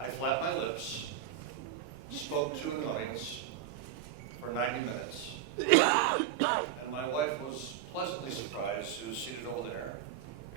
I flapped my lips, spoke to an audience for 90 minutes, and my wife was pleasantly surprised. She was seated over there.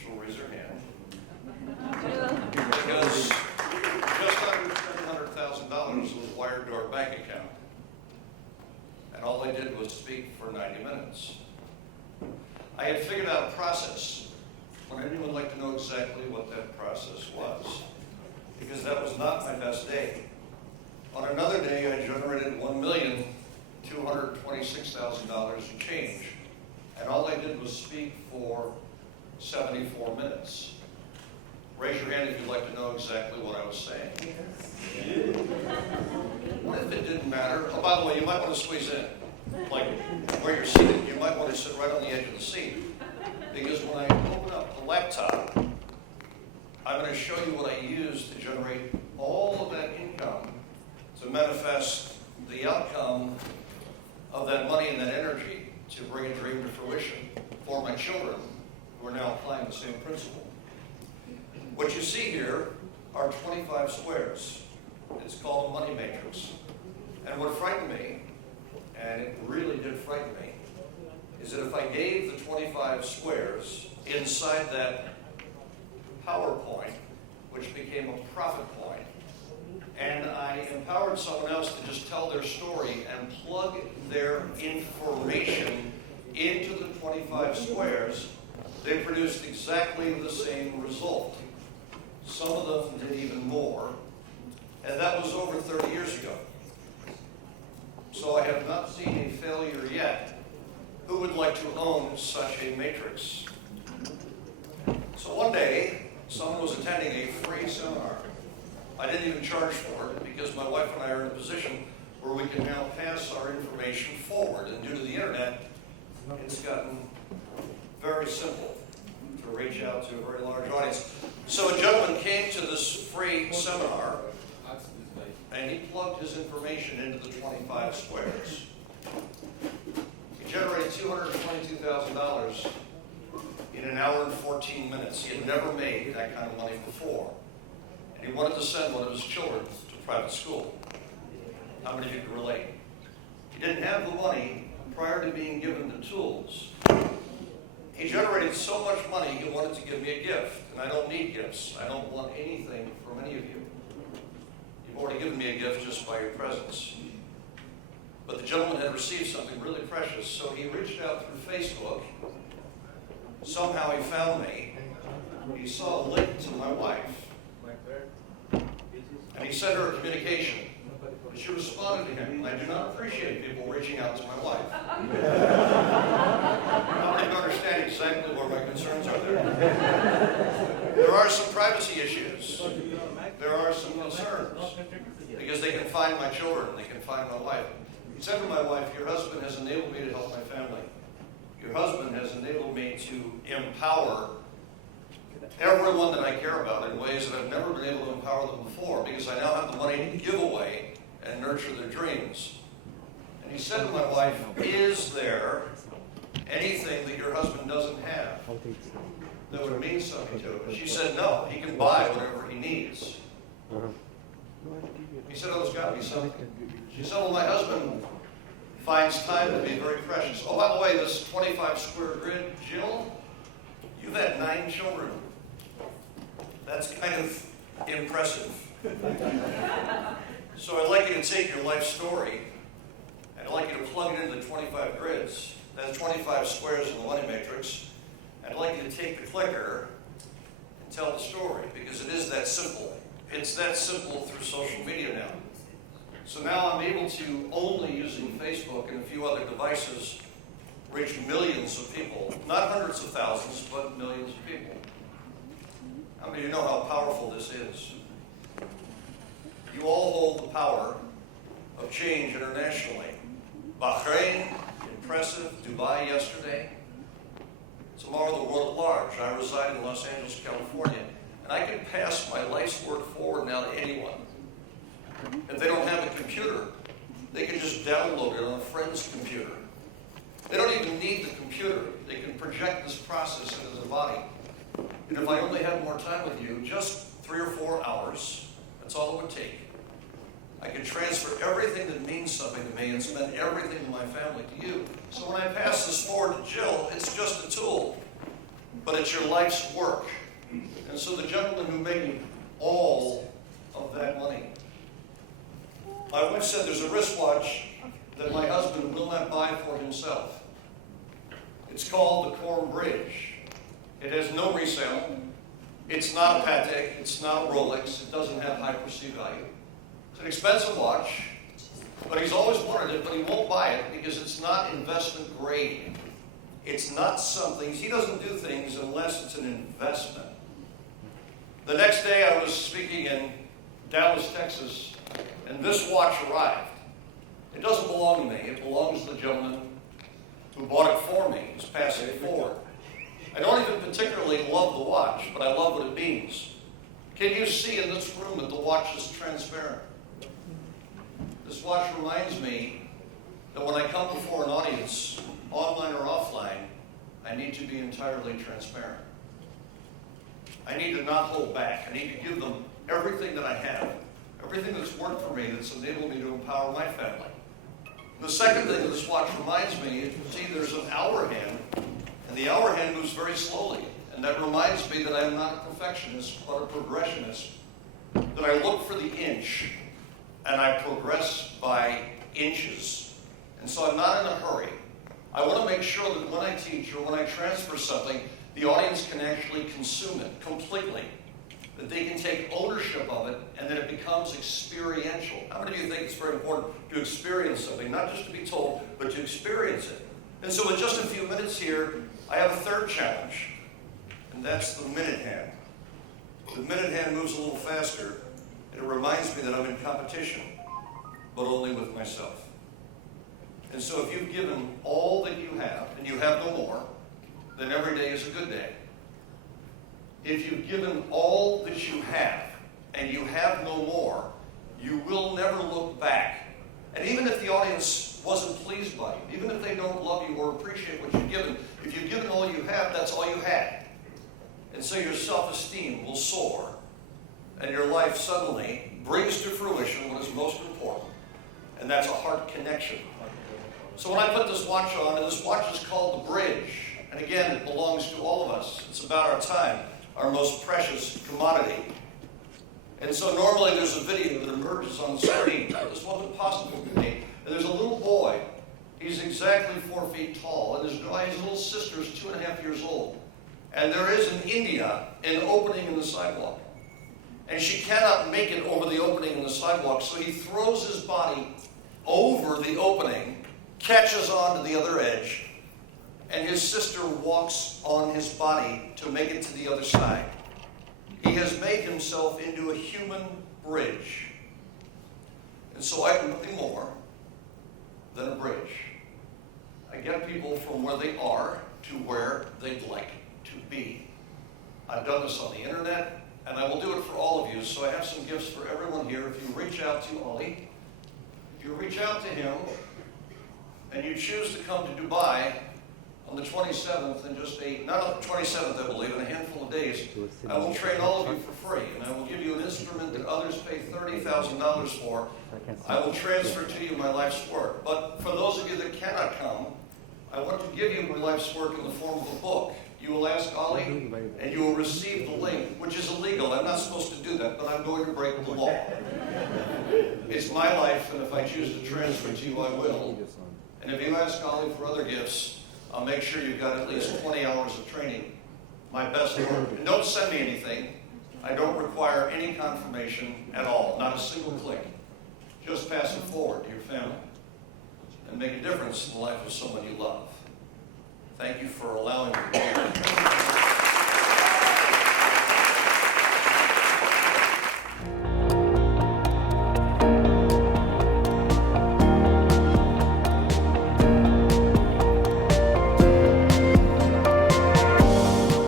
She'll raise her hand. Because just under $700,000 was wired to our bank account. And all I did was speak for 90 minutes. I had figured out a process. Would anyone like to know exactly what that process was? Because that was not my best day. On another day, I generated $1,226,000 in change. And all I did was speak for 74 minutes. Raise your hand if you'd like to know exactly what I was saying. What if it didn't matter? Oh, by the way, you might want to squeeze in. Like where you're seated, you might want to sit right on the edge of the seat. Because when I open up the laptop, I'm going to show you what I use to generate all of that income to manifest the outcome of that money and that energy to bring a dream to fruition for my children who are now applying the same principle. What you see here are 25 squares. It's called a money matrix. And what frightened me, and it really did frighten me, is that if I gave the 25 squares inside that PowerPoint, which became a profit point, and I empowered someone else to just tell their story and plug their information into the 25 squares, they produced exactly the same result. Some of them did even more, and that was over 30 years ago. So I have not seen a failure yet. Who would like to own such a matrix? So one day, someone was attending a free seminar. I didn't even charge for it because my wife and I are in a position where we can now pass our information forward. And due to the internet, it's gotten very simple to reach out to a very large audience. So a gentleman came to this free seminar, and he plugged his information into the 25 squares. He generated $222,000 in an hour and 14 minutes. He had never made that kind of money before. And he wanted to send one of his children to private school. How many of you can relate? He didn't have the money prior to being given the tools. He generated so much money, he wanted to give me a gift. And I don't need gifts. I don't want anything from any of you. You've already given me a gift just by your presence. But the gentleman had received something really precious, so he reached out through Facebook. Somehow he found me. He saw a link to my wife. And he sent her a communication. But she responded to him, and I do not appreciate people reaching out to my wife. I don't even understand exactly where my concerns are there. There are some privacy issues. There are some concerns. Because they can find my children, they can find my wife. He said to my wife, your husband has enabled me to help my family. Your husband has enabled me to empower everyone that I care about in ways that I've never been able to empower them before, because I now have the money to give away and nurture their dreams. And he said to my wife, is there anything that your husband doesn't have that would mean something to him? And she said, no, he can buy whatever he needs. He said, oh, there's got to be something. She said, well, my husband finds time to be very precious. Oh, by the way, this 25 square grid, Jill, you've had 9 children. That's kind of impressive. So I'd like you to take your life story, and I'd like you to plug it into the 25 grids. That's 25 squares in the money matrix. I'd like you to take the clicker and tell the story, because it is that simple. It's that simple through social media now. So now I'm able to, only using Facebook and a few other devices, reach millions of people. Not hundreds of thousands, but millions of people. How many of you know how powerful this is? You all hold the power of change internationally. Bahrain, impressive. Dubai yesterday. Tomorrow, the world at large. I reside in Los Angeles, California. And I can pass my life's work forward now to anyone. If they don't have a computer, they can just download it on a friend's computer. They don't even need the computer. They can project this process into their body. And if I only had more time with you, just 3 or 4 hours, That's all it would take. I could transfer everything that means something to me and spend everything in my family to you. So when I pass this forward to Jill, it's just a tool, but it's your life's work. And so the gentleman who made me all of that money. My wife said there's a wristwatch that my husband will not buy for himself. It's called the Corn Bridge. It has no resale. It's not a Patek. It's not a Rolex. It doesn't have high perceived value. It's an expensive watch, but he's always wanted it, but he won't buy it because it's not investment grade. It's not something, he doesn't do things unless it's an investment. The next day I was speaking in Dallas, Texas, and this watch arrived. It doesn't belong to me. It belongs to the gentleman who bought it for me. He's passing it forward. I don't even particularly love the watch, but I love what it means. Can you see in this room that the watch is transparent? This watch reminds me that when I come before an audience, online or offline, I need to be entirely transparent. I need to not hold back. I need to give them everything that I have, everything that's worked for me, that's enabled me to empower my family. The second thing that this watch reminds me, you can see there's an hour hand, and the hour hand moves very slowly. And that reminds me that I'm not a perfectionist, but a progressionist. That I look for the inch, and I progress by inches. And so I'm not in a hurry. I want to make sure that when I teach or when I transfer something, the audience can actually consume it completely. That they can take ownership of it, and that it becomes experiential. How many of you think it's very important to experience something, not just to be told, but to experience it? And so in just a few minutes here, I have a third challenge, and that's the minute hand. The minute hand moves a little faster, and it reminds me that I'm in competition, but only with myself. And so if you've given all that you have, and you have no more, then every day is a good day. If you've given all that you have, and you have no more, you will never look back. And even if the audience wasn't pleased by you, even if they don't love you or appreciate what you've given, if you've given all you have, that's all you had. And so your self-esteem will soar, and your life suddenly brings to fruition what is most important, and that's a heart connection. So when I put this watch on, and this watch is called the Bridge, and again, it belongs to all of us. It's about our time, our most precious commodity. And so normally there's a video that emerges on the screen. This wasn't possible to me. And there's a little boy. He's exactly 4 feet tall, and his little sister is 2.5 years old. And there is in India an opening in the sidewalk. And she cannot make it over the opening in the sidewalk, so he throws his body over the opening, catches on to the other edge, and his sister walks on his body to make it to the other side. He has made himself into a human bridge. And so I am nothing more than a bridge. I get people from where they are to where they'd like to be. I've done this on the internet, and I will do it for all of you. So I have some gifts for everyone here. If you reach out to Ollie, if you reach out to him, and you choose to come to Dubai on the 27th, in just not on the 27th, I believe, in a handful of days, I will train all of you for free, and I will give you an instrument that others pay $30,000 for. I will transfer to you my life's work. But for those of you that cannot come, I want to give you my life's work in the form of a book. You will ask Ali, and you will receive the link, which is illegal. I'm not supposed to do that, but I'm going to break the law. It's my life, and if I choose to transfer to you, I will. And if you ask Ali for other gifts, I'll make sure you've got at least 20 hours of training. My best work. And don't send me anything. I don't require any confirmation at all, not a single click. Just pass it forward to your family and make a difference in the life of someone you love. Thank you for allowing me to be here.